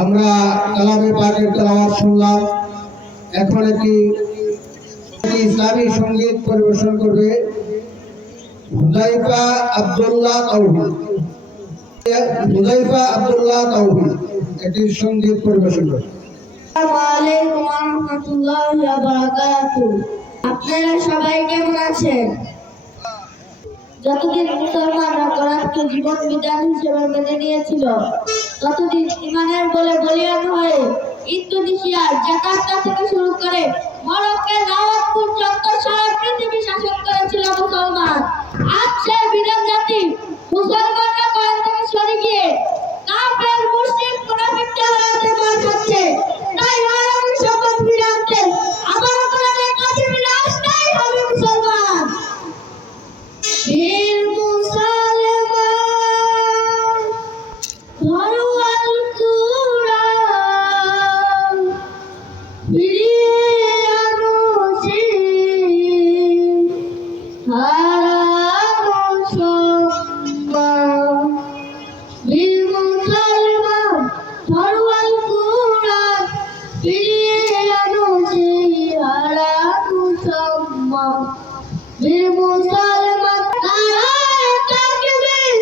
আমরা কালামে পাকের তেলাওয়াত শুনলাম। এখন একটি ইসলামী সঙ্গীত পরিবেশন করবে হুযায়ফা আব্দুল্লাহ তাওহীদ। হুযায়ফা আব্দুল্লাহ তাওহীদ একটি সঙ্গীত পরিবেশন করবে। আসসালামু আলাইকুম ওয়া রাহমাতুল্লাহি ওয়া বারাকাতুহু। আপনারা সবাই কেমন আছেন? যতদিন মুসলমানরা কোরআনকে জীবন বিধান হিসেবে মেনে নিয়েছিল, ততদিন ইমানের বলে বলিয়ান হয়ে ইন্দোনেশিয়ার জাকার্তা থেকে শুরু করে মরক্কোর রাওয়াত পর্যন্ত সারা পৃথিবী শাসন করেছিল মুসলমান। আজ সেই বিরাট জাতি মুসলমানরা কোরআন থেকে সরে গিয়ে কাফের মুশরিক মুনাফিকদের হাতে মার খাচ্ছে। তাই আরবি সম্পদ ফিরে আনতে আবার কোরআনের কাছে ফিরে আসতেই হবে মুসলমান। বীর মুসলমান ধরো আল কুরআন, ফিরিয়ে আনো হারানো সম্মান। বীর মুসলমান ধরো আল কুরআন, ফিরিয়ে আনো হারানো সম্মান। বীর মুসলমান নারায়ে তাকবীর,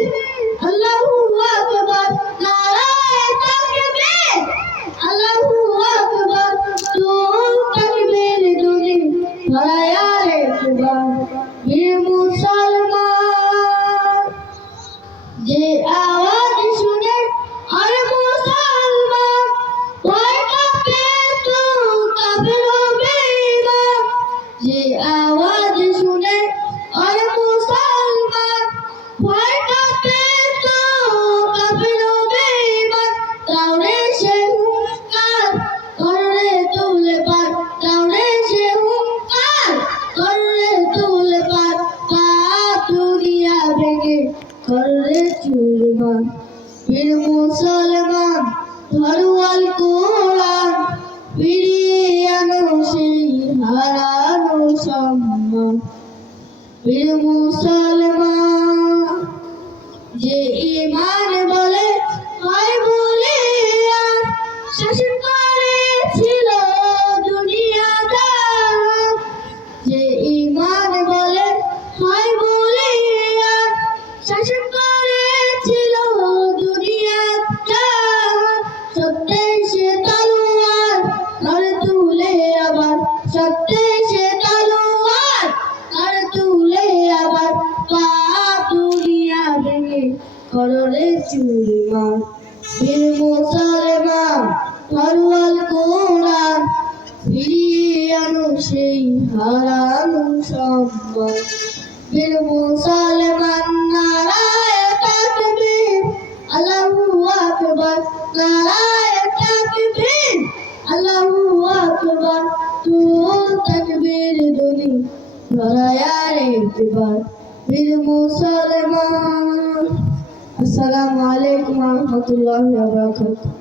আল্লাহু আকবার, নারায়ে তাকবীর, আল্লাহু আকবার। তুল তাকবীর দুনি ধরায়ার একবার। বীর মুসলমান যে আওয়াজ শুনে আর মুসলমান ভয় কাঁপে তো কাফের হবে ইমান। যে আওয়াজ শুনে আর মুসলমান ভয় কাঁপে তো কাফের হবে ইমান। তাওরে সে হুঙ্কার করলে তুলে পার, তাওরে সে হুঙ্কার করলে তুলে পার। পাপ দুনিয়া ভেঙে করলে চুরমার। বীর মুসলমান ধরো আল কুরআন, ফিরিয়ে আনো সেই হারানো সম্মান। বীর মুসলমান যে ঈমান বলে হয় বলিয়ান, শাসন করেছিল দুনিয়াদার। যে ঈমান বলে হয় বলিয়ান, শাসন করেছিল দুনিয়াদার। সত্যের সে তলোয়ার ধরে তুলে আবার, সত্যের সে তলোয়ার ধরে তুলে আবার। পাপ দুনিয়া ভেঙে করলে চুরমার। বীর মুসলমান ধরো আল কুরআন, ফিরিয়ে আনো সেই হারানো সম্মান। বীর মুসলমান নারায়ে তাকবীর, আল্লাহু আকবার, নারায়ে তাকবীর, আল্লাহু আকবার। তুল তাকবীর দুনি ধরায়ার একবার। বীর মুসলমান। আসসালামু আলাইকুম ওয়া রাহমাতুল্লাহি ওয়া বারাকাতুহু।